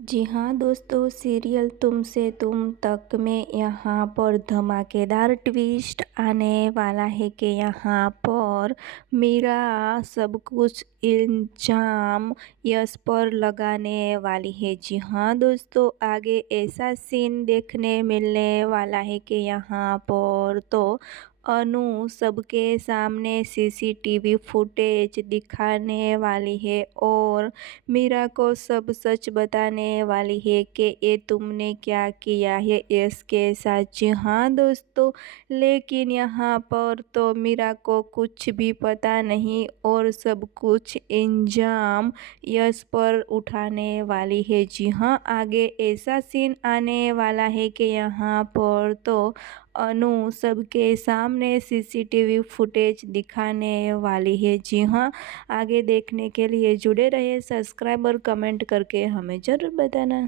जी हाँ दोस्तों, सीरियल तुमसे तुम तक में यहाँ पर धमाकेदार ट्विस्ट आने वाला है कि यहाँ पर मीरा सब कुछ इल्जाम यश पर लगाने वाली है। जी हाँ दोस्तों, आगे ऐसा सीन देखने मिलने वाला है कि यहाँ पर तो अनु सबके सामने सीसीटीवी फुटेज दिखाने वाली है और मीरा को सब सच बताने वाली है कि ये तुमने क्या किया है यश के साथ। जी हाँ दोस्तों, लेकिन यहाँ पर तो मीरा को कुछ भी पता नहीं और सब कुछ इल्जाम यश पर उठाने वाली है। जी हाँ, आगे ऐसा सीन आने वाला है कि यहाँ पर तो अनु सबके सामने सीसीटीवी फुटेज दिखाने वाली है। जी हाँ, आगे देखने के लिए जुड़े रहिए, सब्सक्राइब और कमेंट करके हमें ज़रूर बताना।